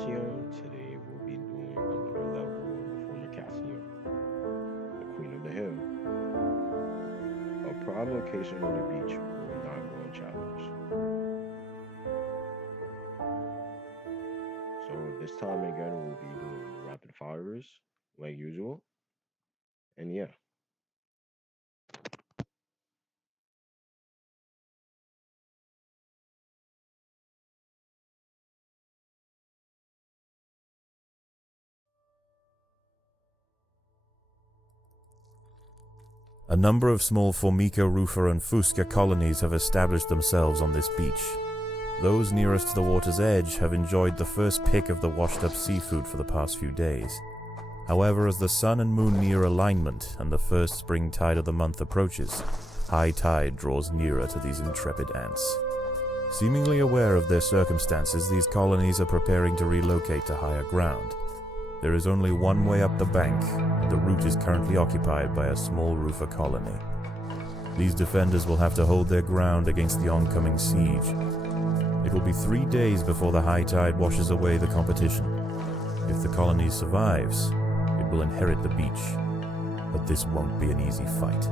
formicacuim. Today we'll be doing another level of the formicacuim, the queen of the hill. A prime location on the beach will not go unchallenged. So this time again we'll be doing rapid fires like usual. And yeah. A number of small Formica rufa and Fusca colonies have established themselves on this beach. Those nearest to the water's edge have enjoyed the first pick of the washed-up seafood for the past few days. However, as the sun and moon near alignment and the first spring tide of the month approaches, high tide draws nearer to these intrepid ants. Seemingly aware of their circumstances, these colonies are preparing to relocate to higher ground. There is only one way up the bank, and the route is currently occupied by a small rufa colony. These defenders will have to hold their ground against the oncoming siege. It will be 3 days before the high tide washes away the competition. If the colony survives, it will inherit the beach, but this won't be an easy fight.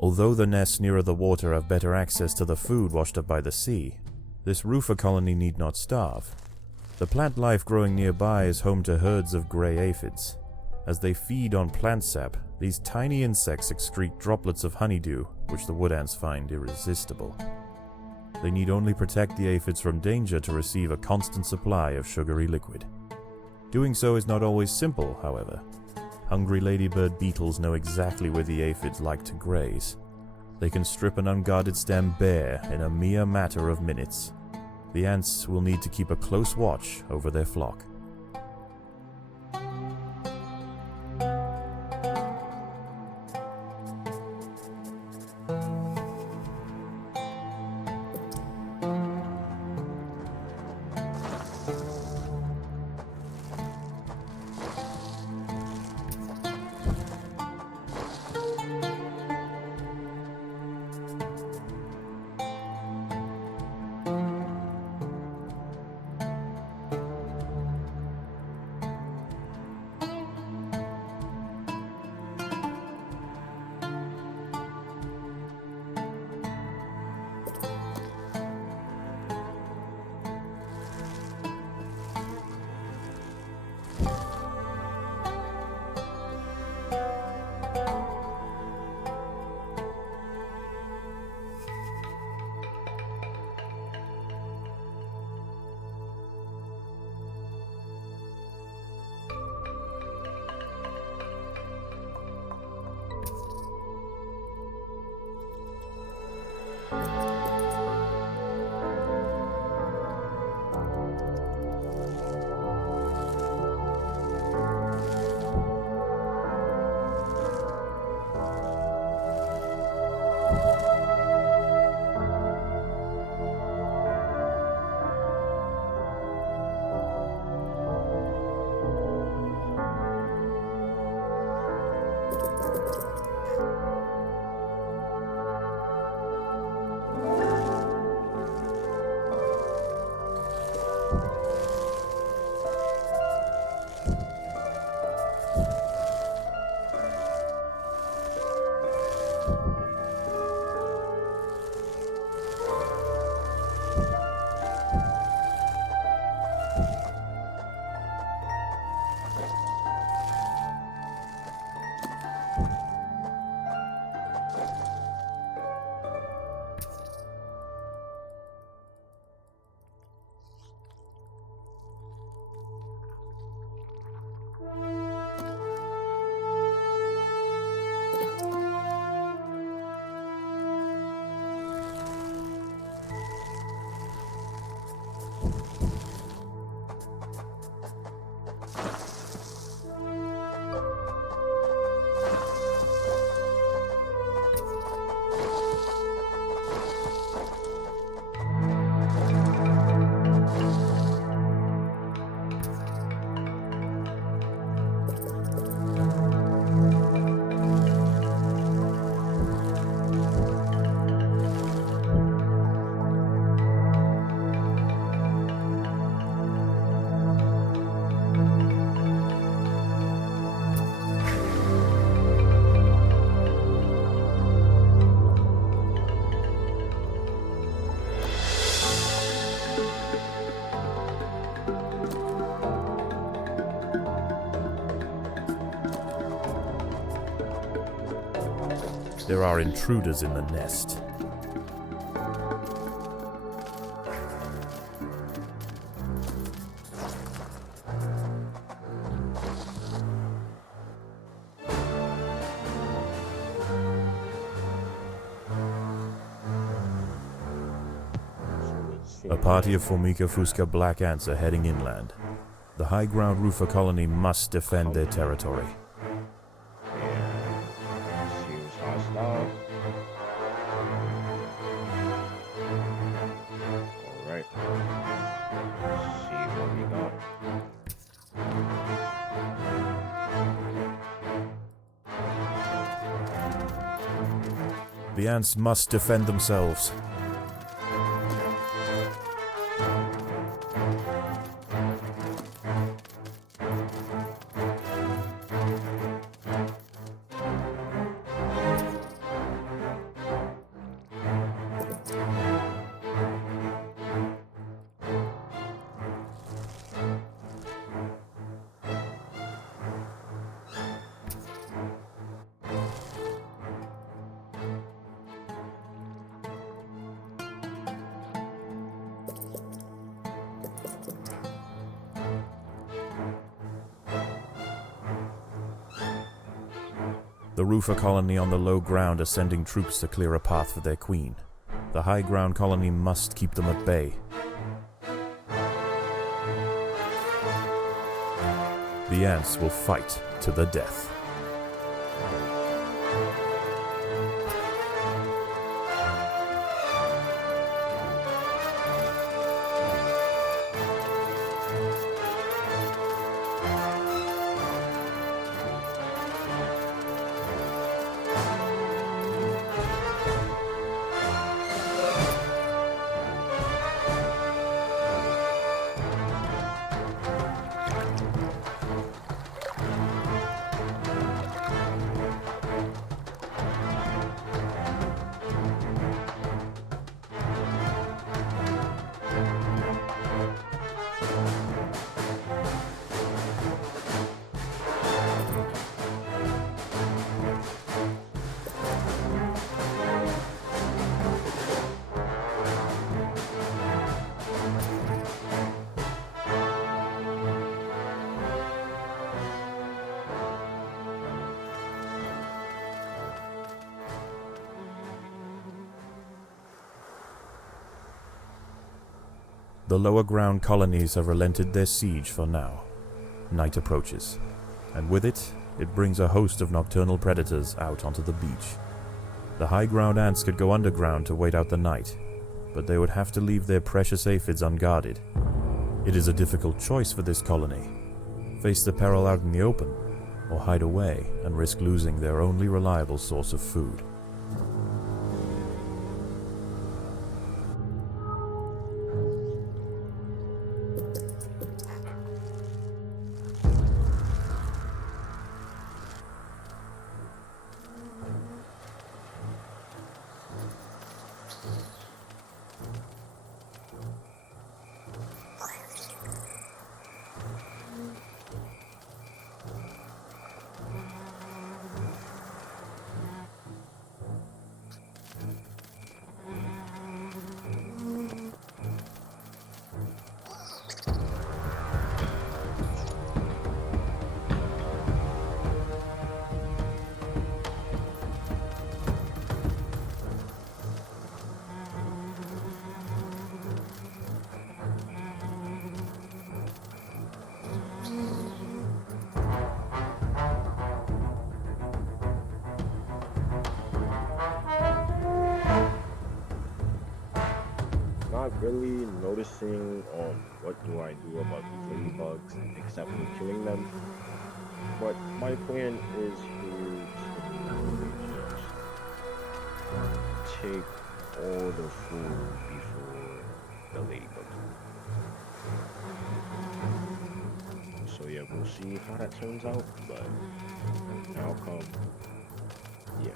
Although the nests nearer the water have better access to the food washed up by the sea, this rufa colony need not starve. The plant life growing nearby is home to herds of grey aphids. As they feed on plant sap, these tiny insects excrete droplets of honeydew, which the wood ants find irresistible. They need only protect the aphids from danger to receive a constant supply of sugary liquid. Doing so is not always simple, however. Hungry ladybird beetles know exactly where the aphids like to graze. They can strip an unguarded stem bare in a mere matter of minutes. The ants will need to keep a close watch over their flock. There are intruders in the nest. A party of Formica fusca black ants are heading inland. The high ground roofer colony must defend their territory. Seems hostile. Alright. See what we got. The ants must defend themselves. The roofer colony on the low ground are sending troops to clear a path for their queen. The high ground colony must keep them at bay. The ants will fight to the death. The lower ground colonies have relented their siege for now. Night approaches, and with it, it brings a host of nocturnal predators out onto the beach. The high ground ants could go underground to wait out the night, but they would have to leave their precious aphids unguarded. It is a difficult choice for this colony. Face the peril out in the open, or hide away and risk losing their only reliable source of food. Not really noticing what do I do about these ladybugs except for killing them. But my plan is to take all the food before the ladybugs. So yeah, we'll see how that turns out, but outcome, yeah.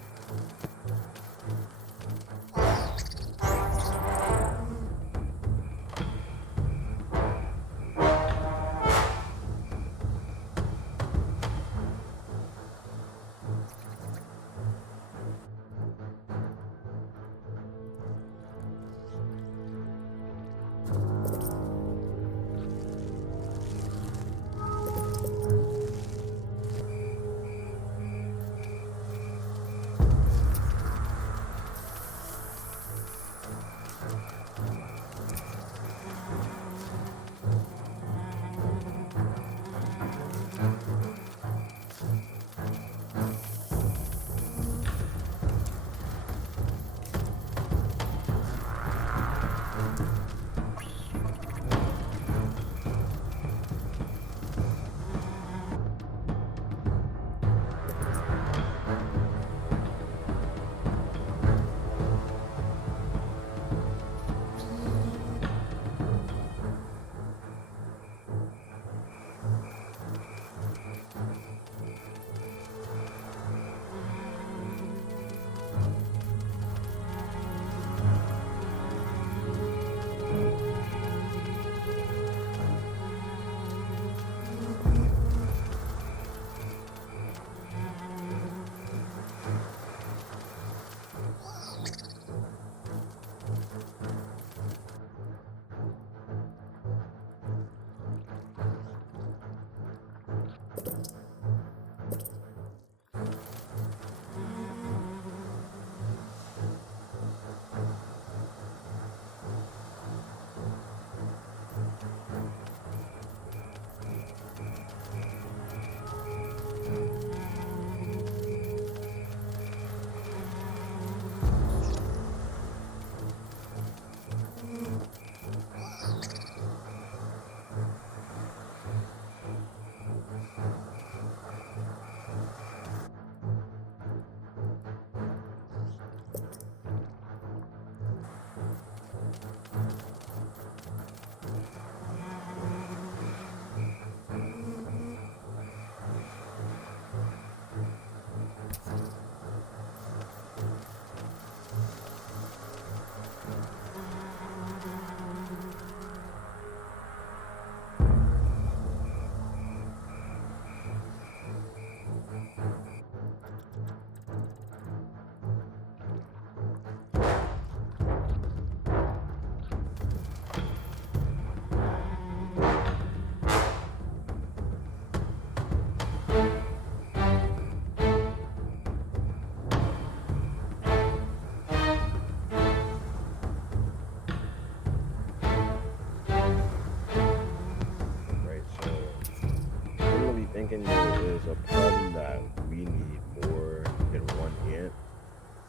thinking there is a problem that we need more than one ant.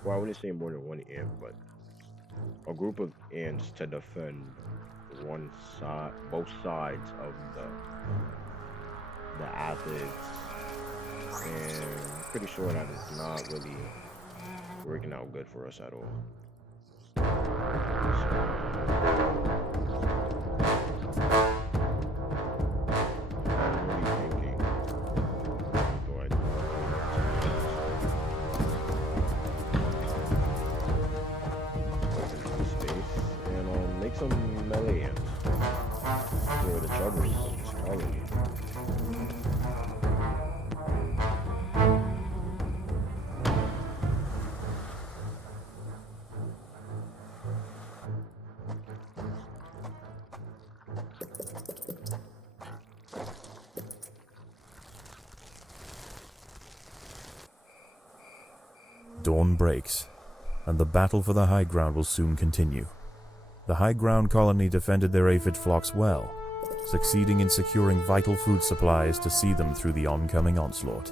Well, I wouldn't say more than one ant, but a group of ants to defend one side, both sides of the aphids, and I'm pretty sure that is not really working out good for us at all. So I'm really thinking, what do I do? Open up the space and make some melee ants for the juggers of this colony. Dawn breaks, and the battle for the high ground will soon continue. The high ground colony defended their aphid flocks well, succeeding in securing vital food supplies to see them through the oncoming onslaught.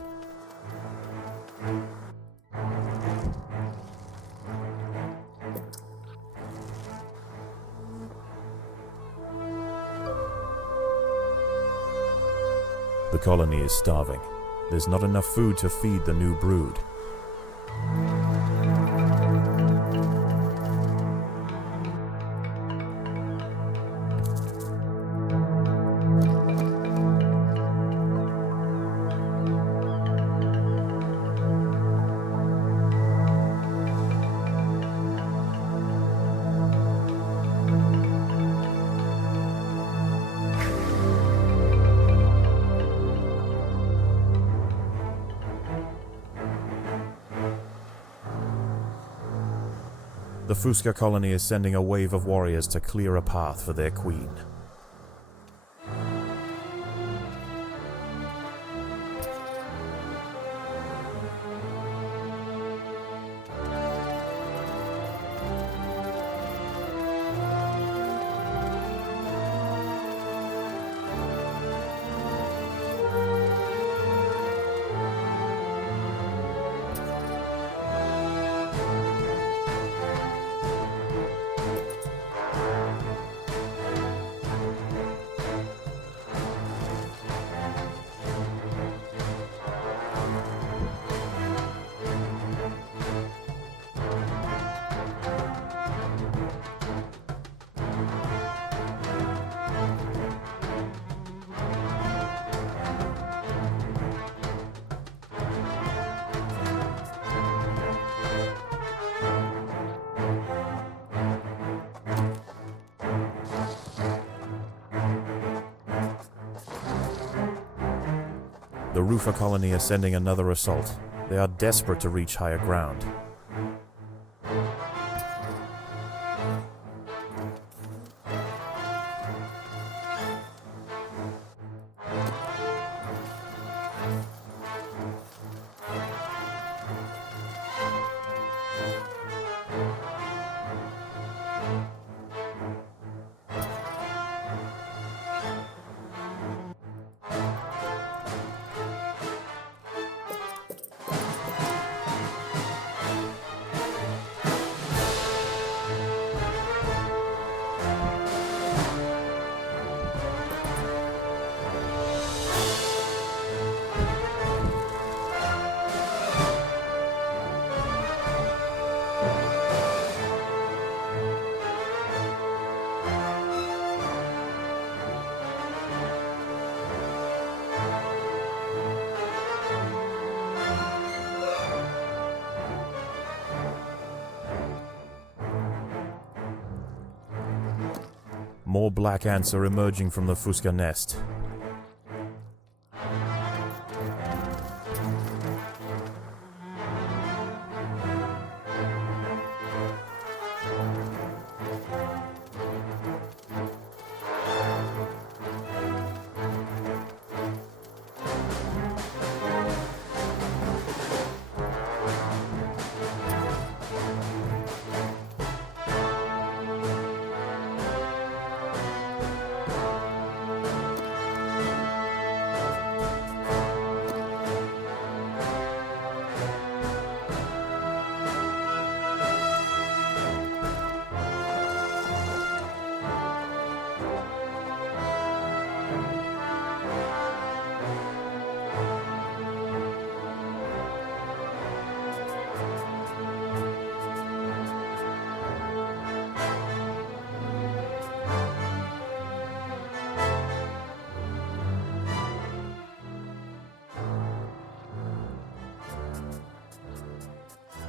The colony is starving. There's not enough food to feed the new brood. The Fusca colony is sending a wave of warriors to clear a path for their queen. The Rufa colony is sending another assault. They are desperate to reach higher ground. More black ants are emerging from the Fusca nest.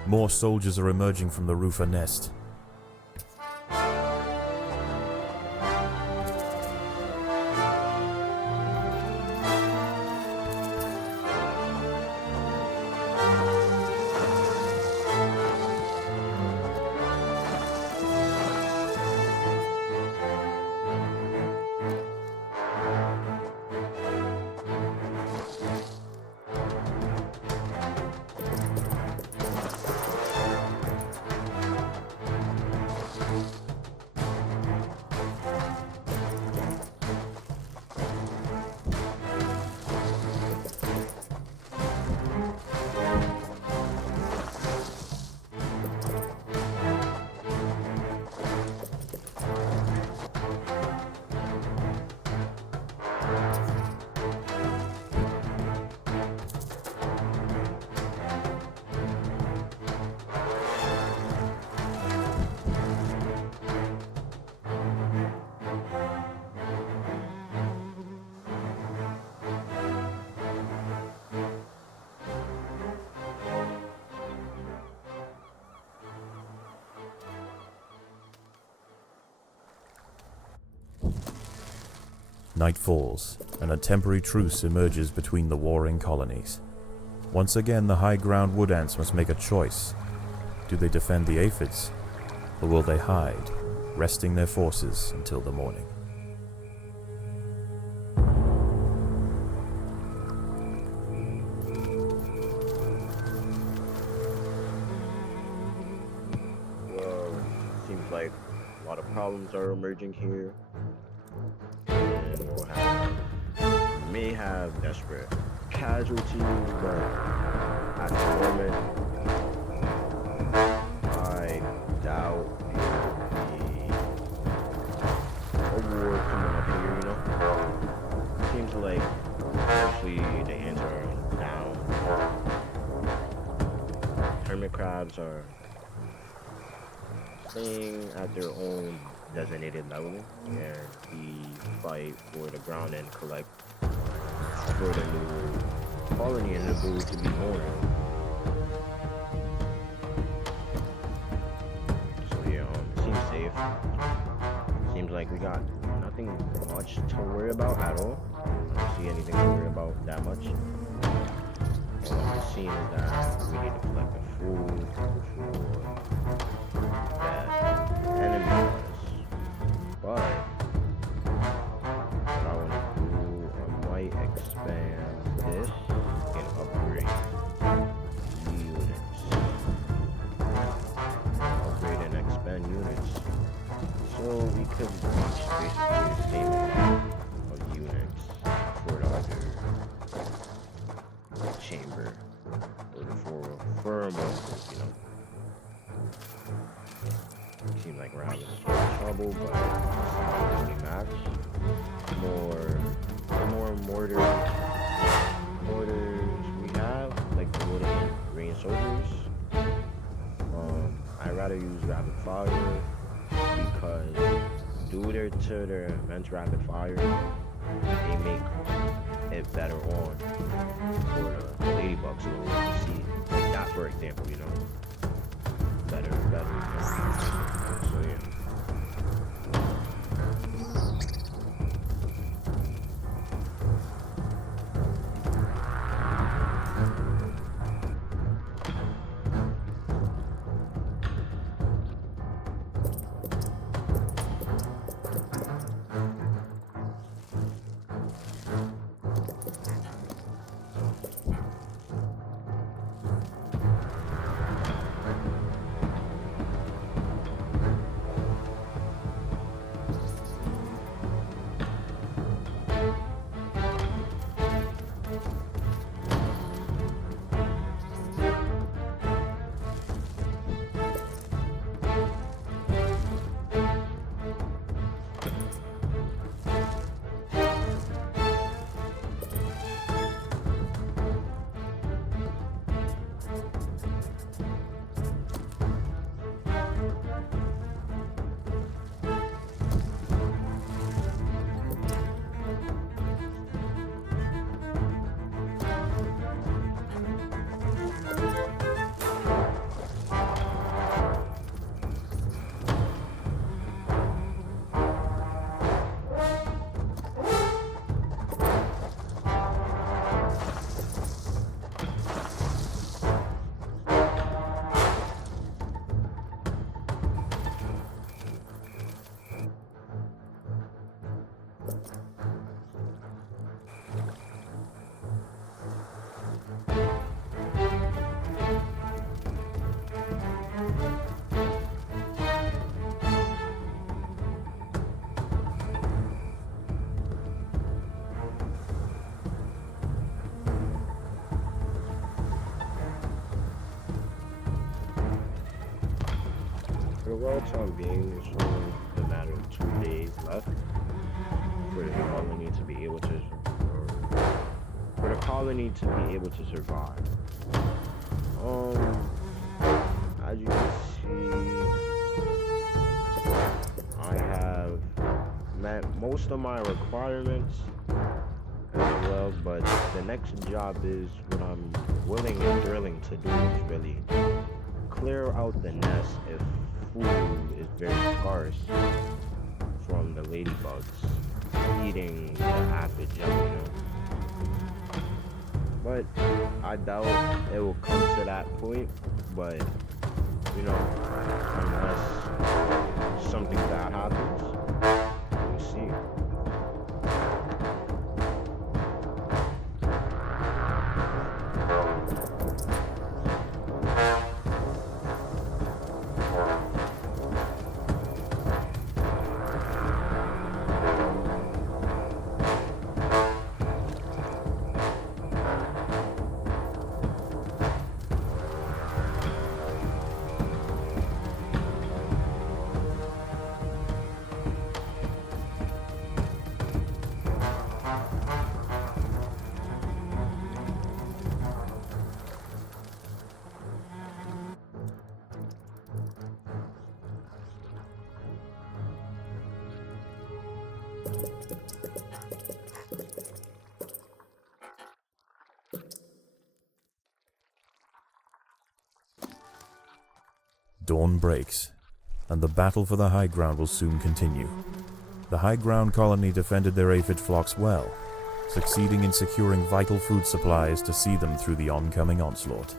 More soldiers are emerging from the roofer nest. Night falls, and a temporary truce emerges between the warring colonies. Once again, the high-ground wood ants must make a choice. Do they defend the aphids, or will they hide, resting their forces until the morning? Well, seems like a lot of problems are emerging here. May have desperate casualties, but at the moment, I doubt a war coming up here, you know? Seems like mostly the ants are down. Hermit crabs are staying at their own designated level, and we fight for the ground and collect for the new colony and the ability to be born. So yeah, it seems safe. Seems like we got nothing much to worry about at all. I don't see anything to worry about that much. All I'm just seeing is that we need to collect the food for that enemy does. But what I want to do, I might expand this and upgrade units. Upgrade and expand units. So we could reach basically the same amount of units for the other chamber. Or the for morters, you know. Seems like we're having trouble, but it's really max. More mortars we have, like the wooden green soldiers. I'd rather use rapid fire because due to their immense rapid fire, they make it better on for the ladybugs. So you see, like that for example, you know. Better. So yeah. overall time being, it's only a matter of 2 days left for the colony to be able to, or for the colony to be able to survive. Um, as you can see, I have met most of my requirements as well, but the next job is what I'm willing and thrilling to do is really clear out the nest if food is very scarce from the ladybugs eating the aphid gel. But I doubt it will come to that point. But you know, unless something bad happens, we'll see. Dawn breaks, and the battle for the high ground will soon continue. The high ground colony defended their aphid flocks well, succeeding in securing vital food supplies to see them through the oncoming onslaught.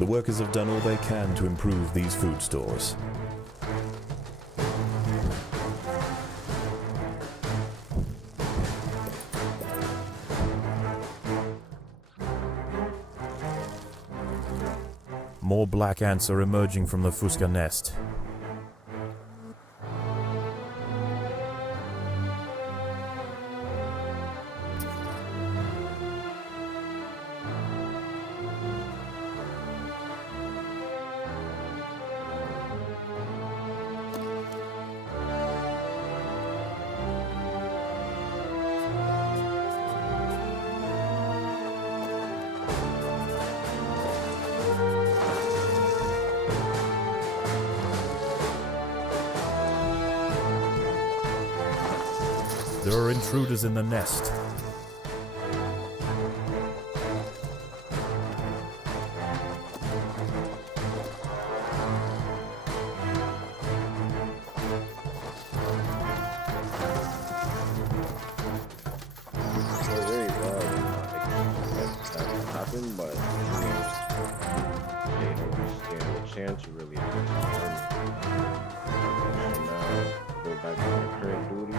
The workers have done all they can to improve these food stores. More black ants are emerging from the Fusca nest. There are intruders in the nest. So very well, expect that to happen, but they don't stand a chance really against the army. So now go back to their current duties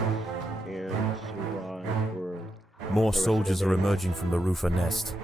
and survive for More the rest of the soldiers are day. emerging from the roofer nest.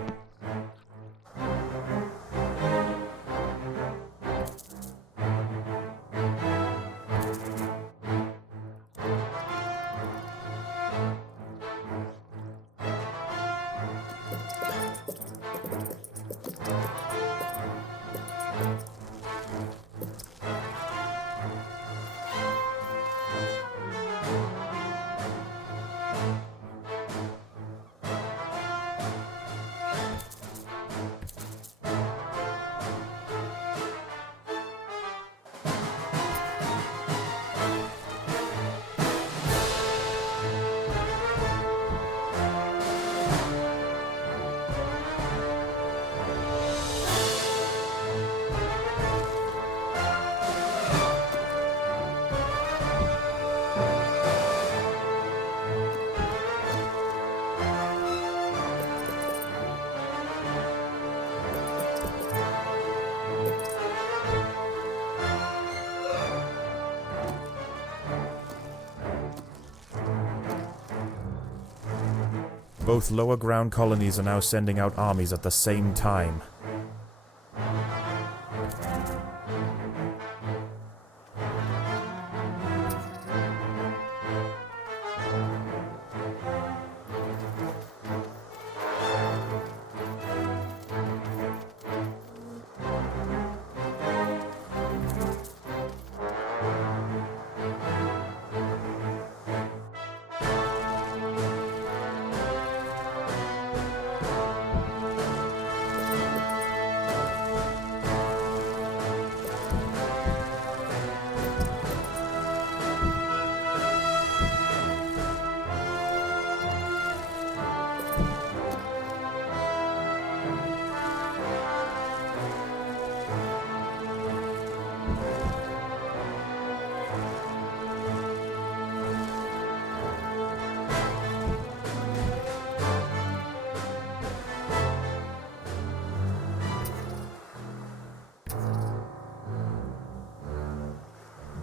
Both lower ground colonies are now sending out armies at the same time.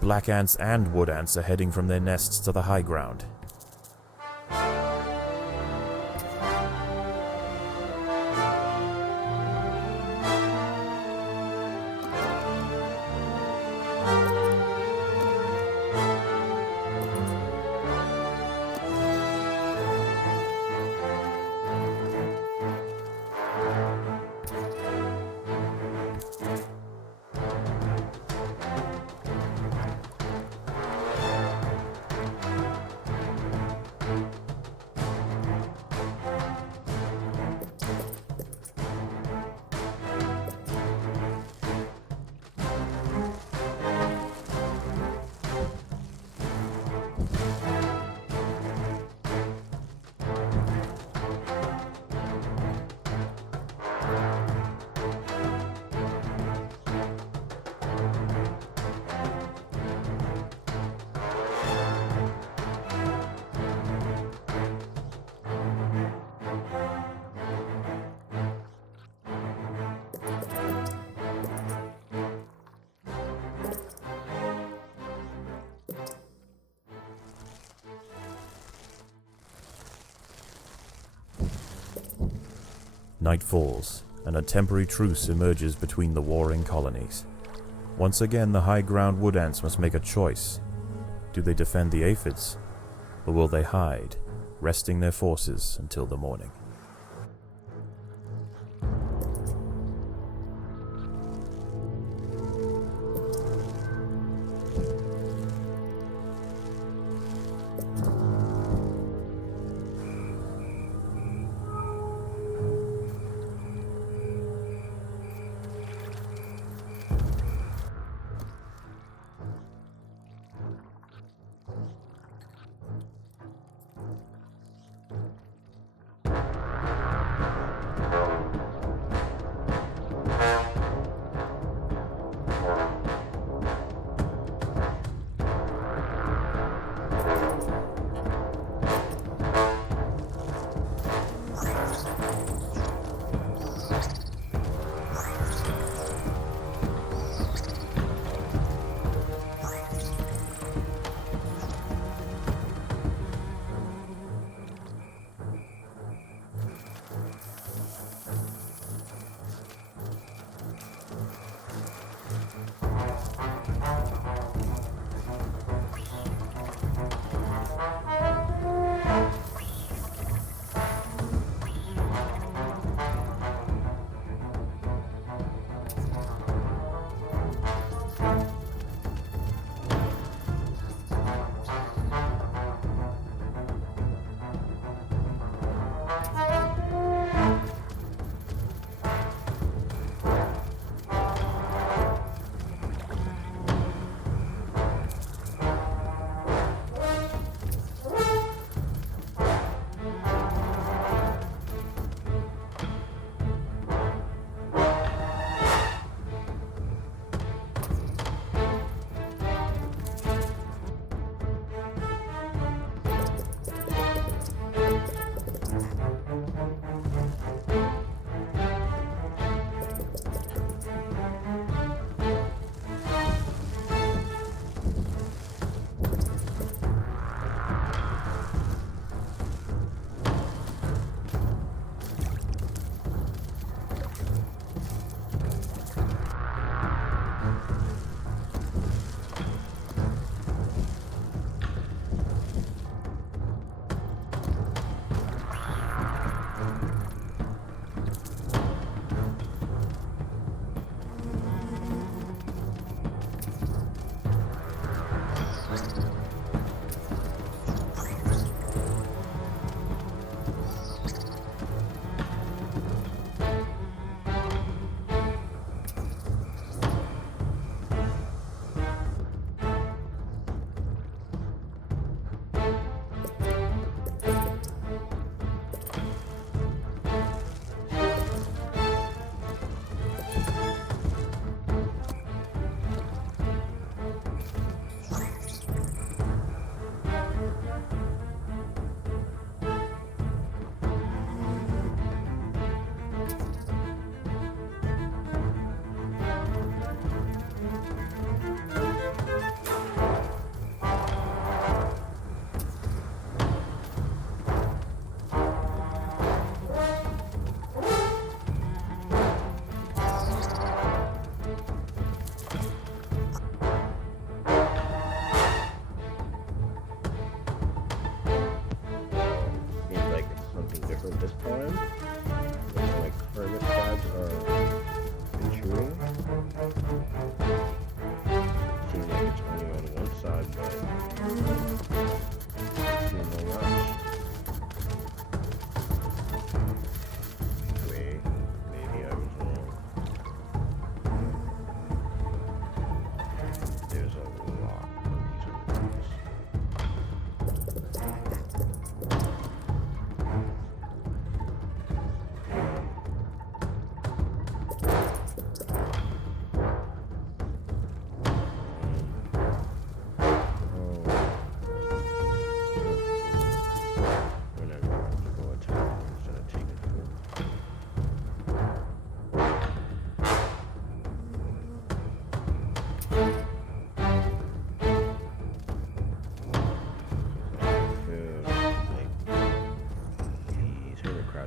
Black ants and wood ants are heading from their nests to the high ground. Night falls, and a temporary truce emerges between the warring colonies. Once again, the high ground wood ants must make a choice. Do they defend the aphids, or will they hide, resting their forces until the morning?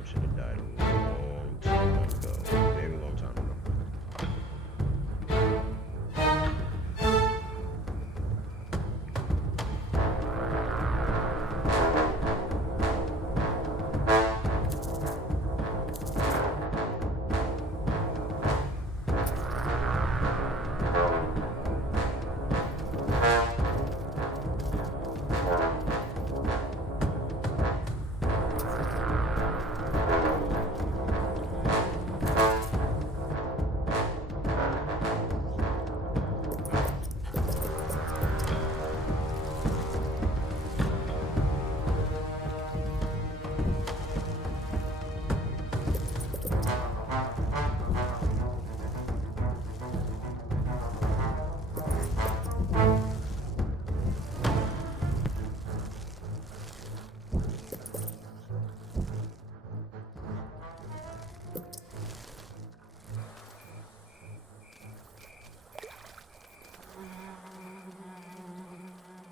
should have died a long time ago. Very long time ago.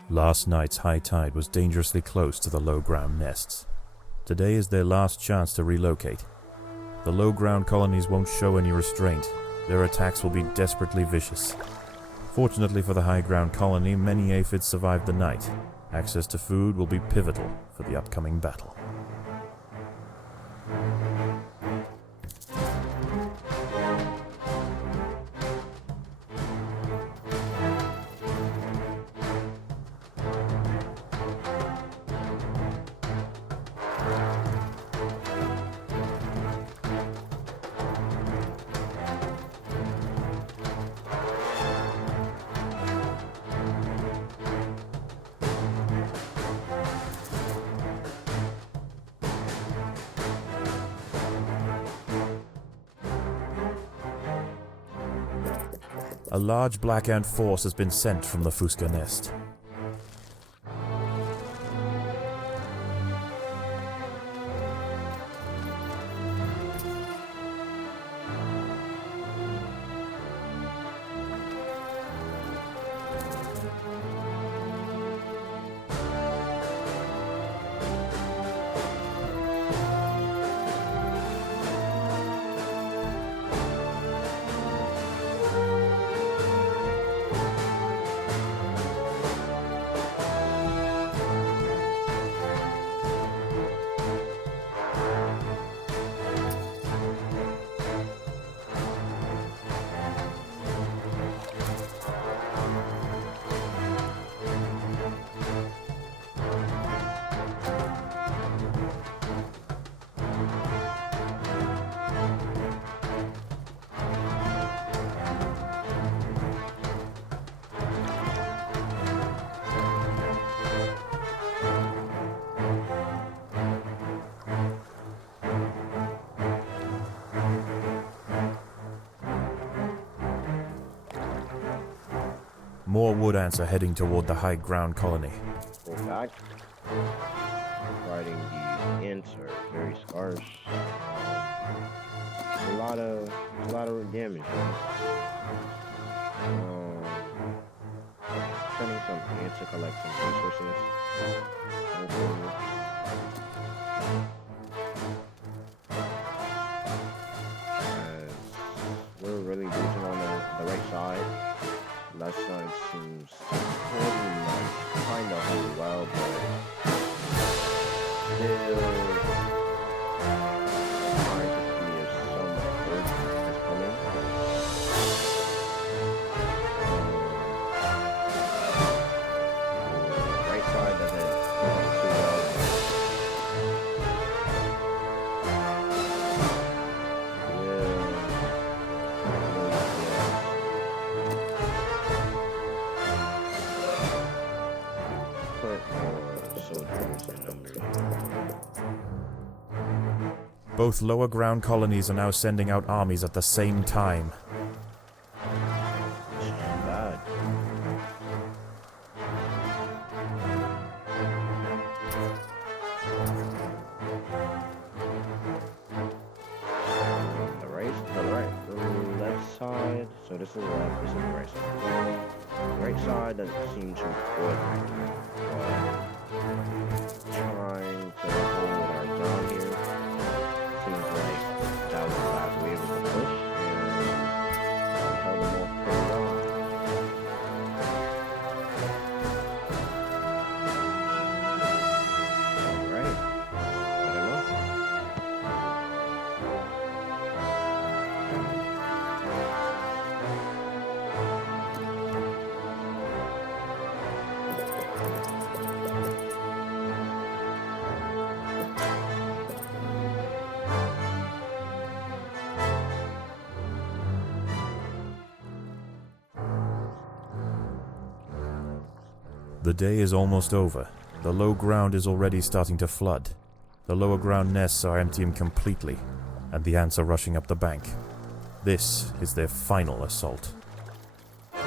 Last night's high tide was dangerously close to the low-ground nests. Today is their last chance to relocate. The low-ground colonies won't show any restraint. Their attacks will be desperately vicious. Fortunately for the high-ground colony, many aphids survived the night. Access to food will be pivotal for the upcoming battle. A large black ant force has been sent from the Fusca nest. More wood ants are heading toward the high ground colony. In fact, fighting these ants are very scarce. A lot of damage. Sending some ants to collect some resources. We're really losing on the right side. Left side seems pretty nice, kind of hold well, but still trying to see if some hurt is coming. Right side doesn't do too well. Both lower ground colonies are now sending out armies at the same time. Bad. The left side. So this is the left, this is the right side. The right side doesn't seem too good. Trying to hold our ground here. The day is almost over. The low ground is already starting to flood. The lower ground nests are emptying completely, and the ants are rushing up the bank. This is their final assault. Seems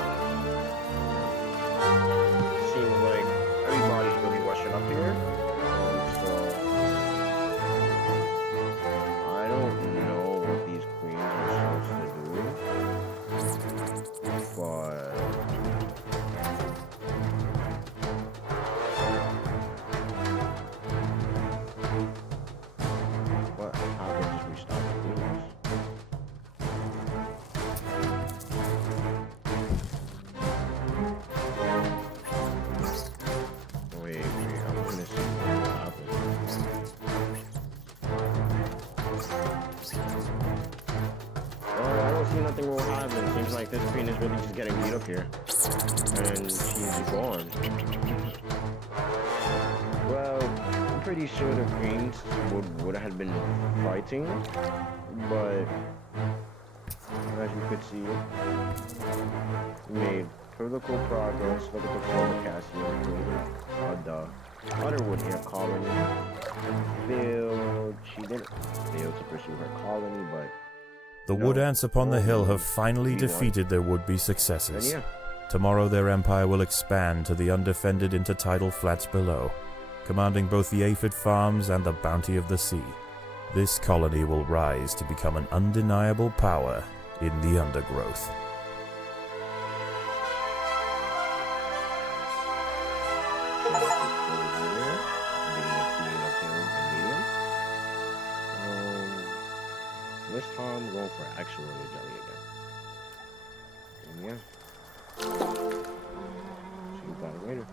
like everybody's really rushing up here. So I don't know what these queens are supposed to do, but what happens if we stop the queens? Wait, I'm gonna see what happens. I don't see nothing will happen. Seems like this queen is really just getting beat up here. And she's gone. Well, I'm pretty sure the queens would have been fighting, but as you could see, we made critical progress. Look at the formicacuim queen. The other wood here colony failed. She didn't fail to pursue her colony, but The wood ants upon the hill have finally defeated their would-be successors. yeah. Tomorrow their empire will expand to the undefended intertidal flats below, commanding both the aphid farms and the bounty of the sea. This colony will rise to become an undeniable power in the undergrowth. This time I'm going for actual jelly again. And yeah. See you guys later.